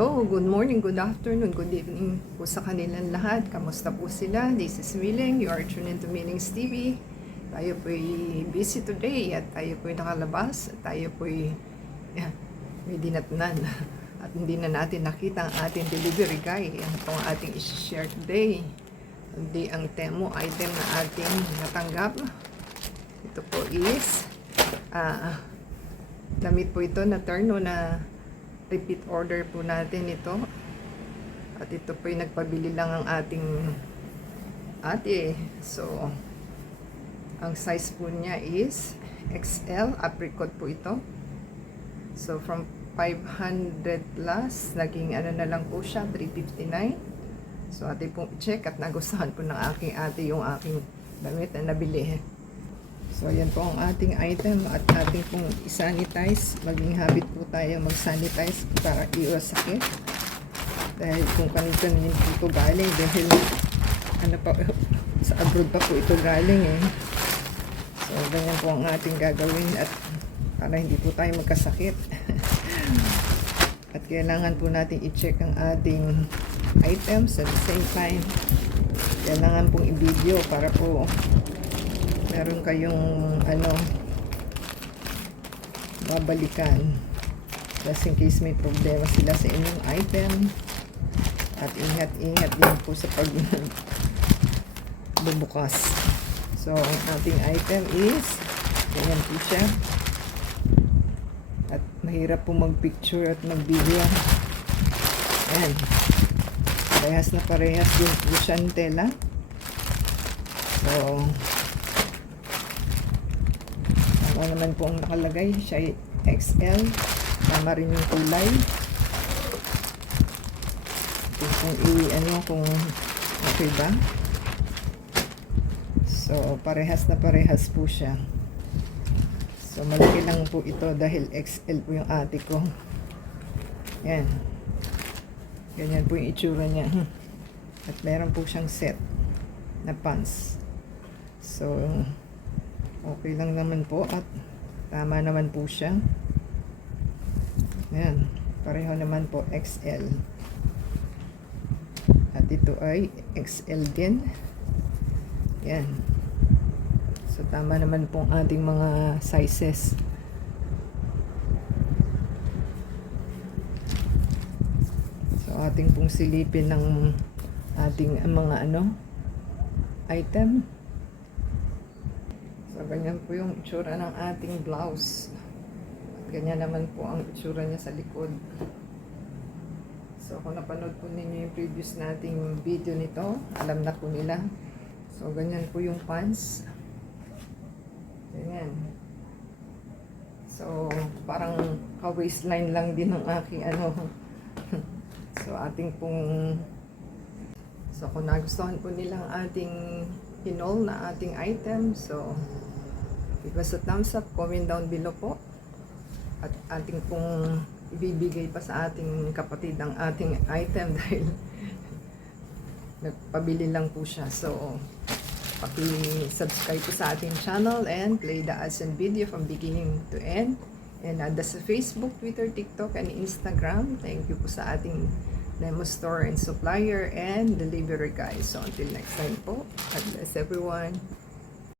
Hello, good morning, good afternoon, good evening po sa kanilang lahat. Kamusta po sila? This is Miling. You are tuned into Miling's TV. Tayo po'y busy today at tayo po'y nakalabas at tayo po'y may dinatnan at hindi na natin nakita ang ating delivery guy. Yan po ang ating isi-share today. Hindi ang item na ating natanggap. Ito po is damit po ito na turno na repeat order po natin ito. At ito po yung nagpabili lang ang ating ate. So, ang size po niya is XL, apricot po ito. So, from 500 plus, naging ano na lang po siya, 359. So, ate pong check at nagustuhan po ng aking ate yung aking damit na nabili. So, ayan po ang ating item at ating pong i-sanitize. Maging habit po tayo mag-sanitize para iwas sakit. Dahil kung kanito po ito galing, dahil ano pa, sa abroad pa po ito galing eh. So, ganyan po ang ating gagawin at para hindi po tayo magkasakit. At kailangan po natin i-check ang ating items at the same time. Kailangan pong i-video para po meron kayong babalikan just in case may problema sila sa inyong item. At ingat din po sa pag bubukas. So ang ating item is ganyan po siya at mahirap po mag picture at mag video. Ayan, parehas din po siya ng tela. So ano naman po ang nakalagay, siya XL, tama rin yung kulay. Kung okay ba. So parehas po siya. So malaki lang po ito dahil XL po yung ate ko. Yan, ganyan po yung itsura niya. At meron po siyang set na pants. So okay lang naman po at tama naman po siya. Ayan, pareho naman po XL. At ito ay XL din. Ayan. So tama naman po ang ating mga sizes. So ating pong silipin ng ating mga item. So, ganyan po yung itsura ng ating blouse. At ganyan naman po ang itsura niya sa likod. So, kung napanood po ninyo yung previous nating video nito, alam na po nila. So, ganyan po yung pants. Ganyan. So, parang ka-waistline lang din ng aking So, ating pong So, kung nagustuhan po nilang ating hinol na ating item, so give us a thumbs up, comment down below po. At ating pong ibibigay pa sa ating kapatid ang ating item dahil nagpabili lang po siya. So, paki-subscribe po sa ating channel and play the ads and video from beginning to end. And that's sa Facebook, Twitter, TikTok, and Instagram. Thank you po sa ating Nemo store and supplier and delivery guys. So until next time po, God bless everyone.